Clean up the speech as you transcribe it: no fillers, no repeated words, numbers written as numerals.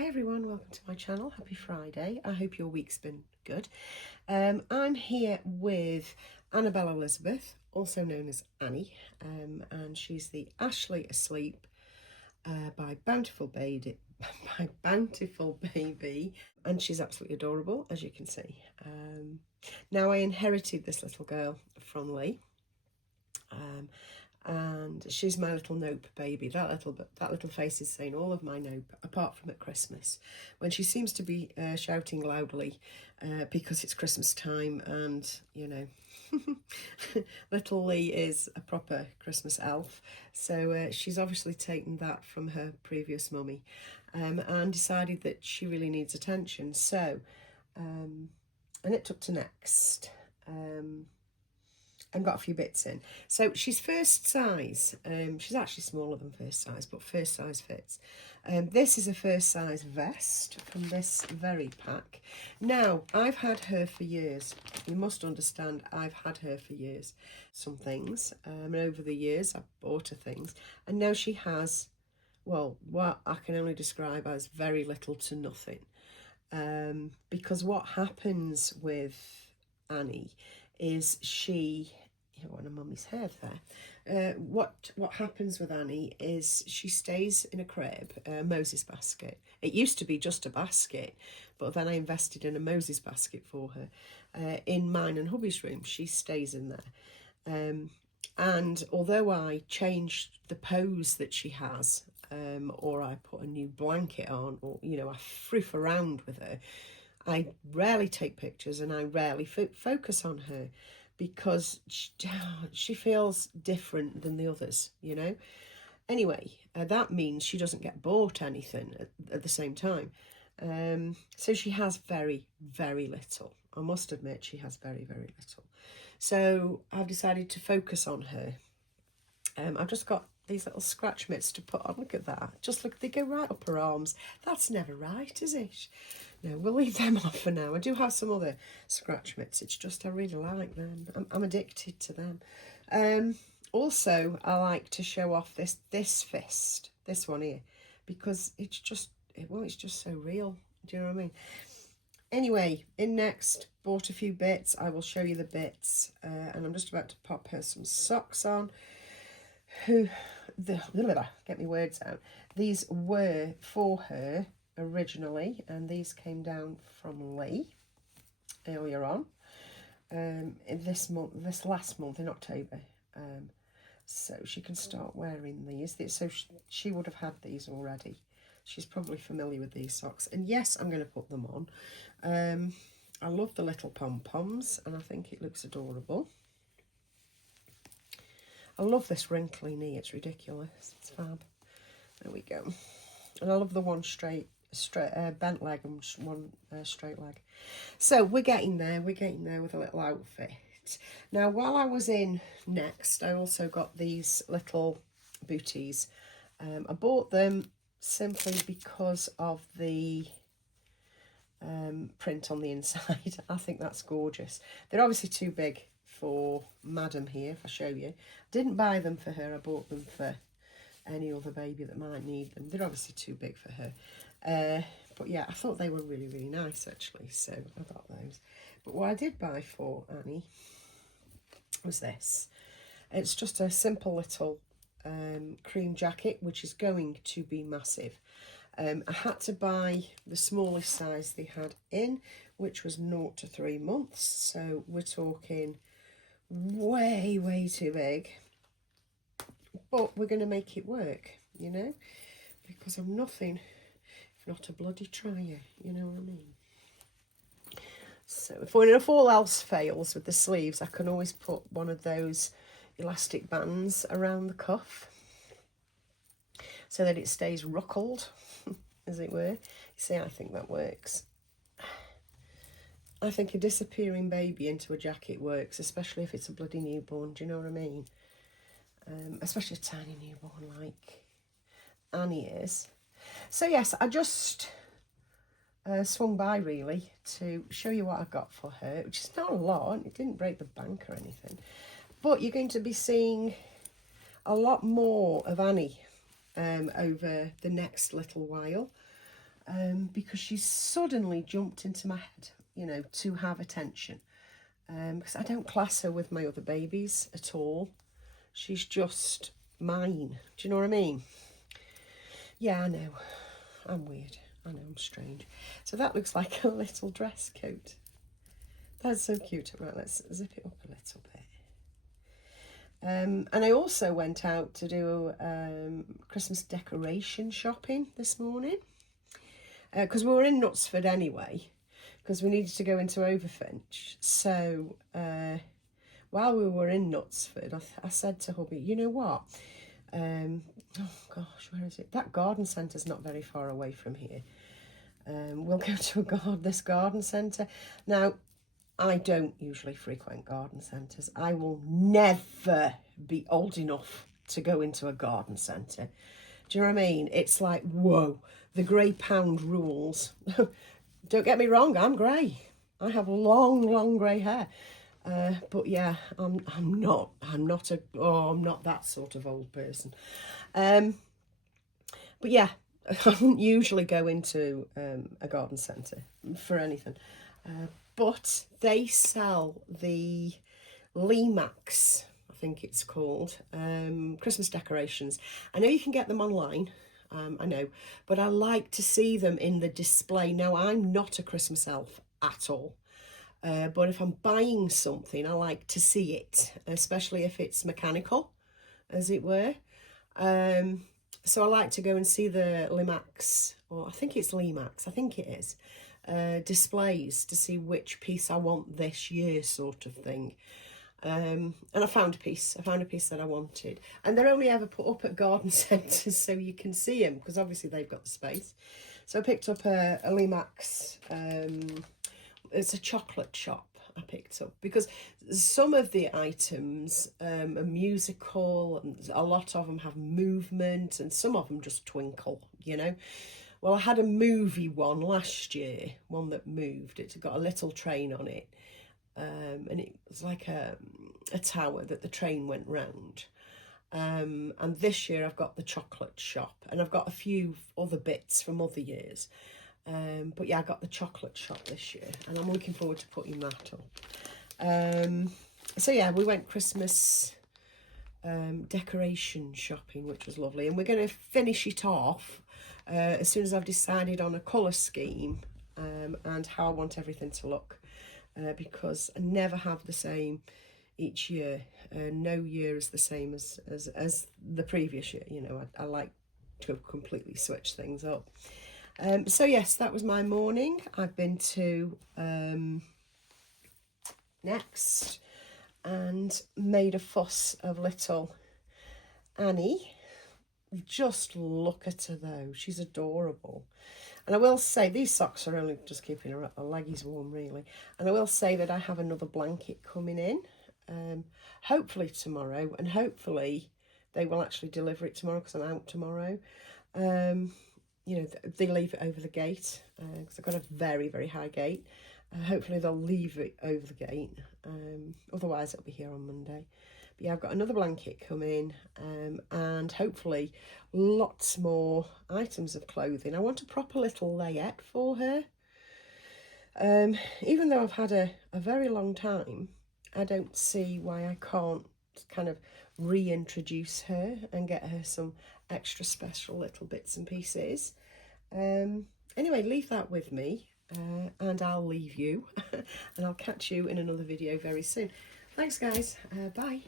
Hi everyone, welcome to my channel. Happy Friday. I hope your week's been good. I'm here with Annabelle Elizabeth, also known as Annie, and she's the Ashley Asleep by Bountiful Baby, and she's absolutely adorable, as you can see. Now I inherited this little girl from Lee. And she's my little nope baby. That little face is saying all of my nope, apart from at Christmas, when she seems to be shouting loudly because it's Christmas time, and you know, little Lee is a proper Christmas elf, so she's obviously taken that from her previous mummy, and decided that she really needs attention. So, and it took to next. And got a few bits in. So she's first size. She's actually smaller than first size, but first size fits. This is a first size vest from this very pack. Now, I've had her for years. You must understand, I've had her for years. Some things, and over the years, I've bought her things. And now she has, well, what I can only describe as very little to nothing. Because what happens with Annie is she, one of mummy's hair there. What happens with Annie is she stays in a crib, a Moses basket. It used to be just a basket, but then I invested in a Moses basket for her. In mine and hubby's room, she stays in there. And although I changed the pose that she has, or I put a new blanket on, or you know, I froof around with her, I rarely take pictures and I rarely focus on her, because she feels different than the others, you know. Anyway, that means she doesn't get bought anything at the same time. So she has very, very little. I must admit, she has very, very little. So I've decided to focus on her. I've just got these little scratch mitts to put on. Look at that. Just look, they go right up her arms. That's never right, is it? No, we'll leave them off for now. I do have some other scratch mitts. It's just I really like them. I'm addicted to them. Also, I like to show off this fist, this one here, because it's just, well, it's just so real. Do you know what I mean? Anyway, in next, bought a few bits. I will show you the bits, and I'm just about to pop her some socks on. Get me words out. These were for her originally, and these came down from Lee earlier on in this last month in October, so she can start wearing these. So she would have had these already. She's probably familiar with these socks, and yes, I'm going to put them on. I love the little pom-poms, and I think it looks adorable. I love this wrinkly knee, it's ridiculous, it's fab. There we go. And I love the one straight bent leg and one straight leg. So we're getting there with a little outfit. Now, while I was in next, I also got these little booties. I bought them simply because of the print on the inside. I think that's gorgeous. They're obviously too big for Madam here, if I show you. Didn't buy them for her, I bought them for any other baby that might need them. They're obviously too big for her. But yeah, I thought they were really, really nice actually, so I got those. But what I did buy for Annie was this. It's just a simple little cream jacket, which is going to be massive. I had to buy the smallest size they had in, which was 0 to 3 months. So we're talking way, way too big. But we're going to make it work, you know, because I'm nothing if not a bloody trier, you know what I mean? So if all else fails with the sleeves, I can always put one of those elastic bands around the cuff so that it stays ruckled, as it were. See, I think that works. I think a disappearing baby into a jacket works, especially if it's a bloody newborn, do you know what I mean? Especially a tiny newborn like Annie is. So yes, I just swung by really to show you what I got for her, which is not a lot. It didn't break the bank or anything. But you're going to be seeing a lot more of Annie over the next little while. because she's suddenly jumped into my head, you know, to have attention. Because I don't class her with my other babies at all. She's just mine. Do you know what I mean? Yeah, I know. I'm weird. I know I'm strange. So that looks like a little dress coat. That's so cute. Right, let's zip it up a little bit. And I also went out to do Christmas decoration shopping this morning. Because we were in Knutsford anyway, because we needed to go into Overfinch. So while we were in Knutsford, I said to hubby, you know what? Oh gosh, where is it? That garden centre's not very far away from here. We'll go to this garden centre. Now, I don't usually frequent garden centres. I will never be old enough to go into a garden centre. Do you know what I mean? It's like, whoa, the grey pound rules. Don't get me wrong, I'm grey. I have long grey hair. But yeah, I'm not that sort of old person. But yeah, I wouldn't usually go into a garden centre for anything. But they sell the Limax, I think it's called, Christmas decorations. I know you can get them online, I know, but I like to see them in the display. Now, I'm not a Christmas elf at all, but if I'm buying something, I like to see it, especially if it's mechanical, as it were. So I like to go and see the Limax, or I think it's Limax, I think it is, displays to see which piece I want this year, sort of thing. And I found a piece that I wanted, and they're only ever put up at garden centres so you can see them, because obviously they've got the space. So I picked up a Limax, it's a chocolate shop I picked up, because some of the items are musical, and a lot of them have movement, and some of them just twinkle, you know. Well, I had a movie one last year, one that moved. It's got a little train on it, and it was like a tower that the train went round. And this year I've got the chocolate shop, and I've got a few other bits from other years. But yeah, I got the chocolate shop this year, and I'm looking forward to putting that up. So yeah, we went Christmas decoration shopping, which was lovely, and we're going to finish it off as soon as I've decided on a colour scheme and how I want everything to look, because I never have the same each year. No year is the same as the previous year. You know, I like to completely switch things up. So yes, that was my morning. I've been to Next and made a fuss of little Annie. Just look at her though, she's adorable. And I will say, these socks are only just keeping her leggies warm really. And I will say that I have another blanket coming in, hopefully tomorrow, and hopefully they will actually deliver it tomorrow, because I'm out tomorrow. You know, they leave it over the gate, because I've got a very high gate. Hopefully they'll leave it over the gate, otherwise it'll be here on Monday. But yeah, I've got another blanket coming, and hopefully lots more items of clothing. I want a proper little layette for her. Even though I've had a very long time, I don't see why I can't kind of reintroduce her and get her some extra special little bits and pieces. Anyway, leave that with me, and I'll leave you, and I'll catch you in another video very soon. Thanks guys, bye.